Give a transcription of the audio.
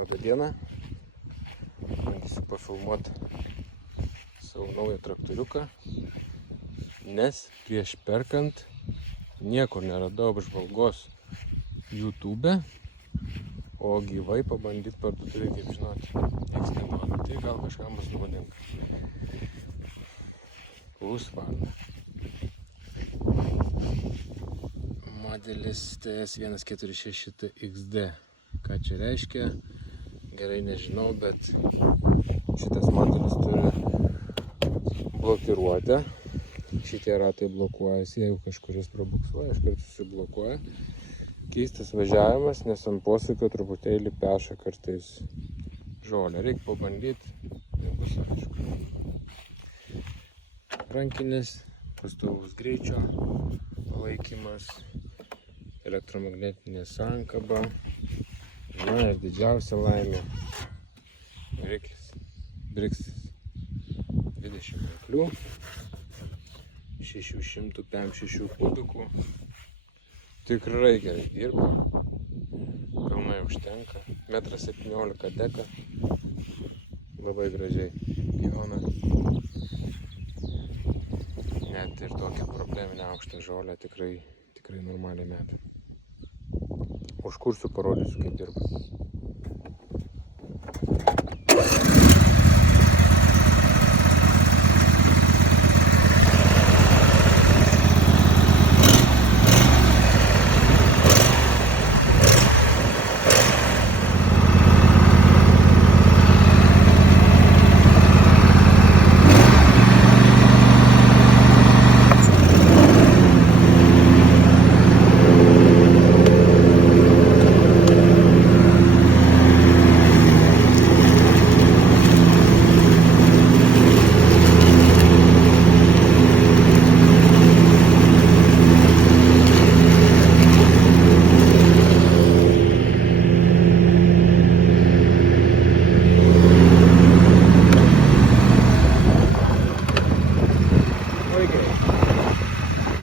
Labą dieną. Bandysiu pafilmuoti savo naują traktoriuką, nes prieš perkant niekur neradau apžvalgos YouTube, o gyvai pabandyti parduotuvėje, kaip žinot, nieks nenori. Tai gal kažkam bus naudinga. Husqvarna. Modelis TS146XD. Ką čia reiškia? Gerai nežinau, bet šitas modelis turi blokiruotę. Šitie ratai blokuojasi, jeigu kažkuris prabuksuoja, iškart susiblokuoja. Keistas važiavimas, nes ant posūkio truputėlį peša kartais žolę. Reikia pabandyti, nebus aišku. Rankinis, pastovus greičio palaikymas, elektromagnetinė sankaba. Na ir didžiausia laimė, Brixis 20 arklių, 600 PM6 kubikų. Tikrai gerai dirba, pilnai užtenka, 1,17 m deka, labai gražiai pjauna. Net ir tokią probleminę aukštą žolę tikrai normaliai meta. Užkursiu, parodysiu, kaip dirba.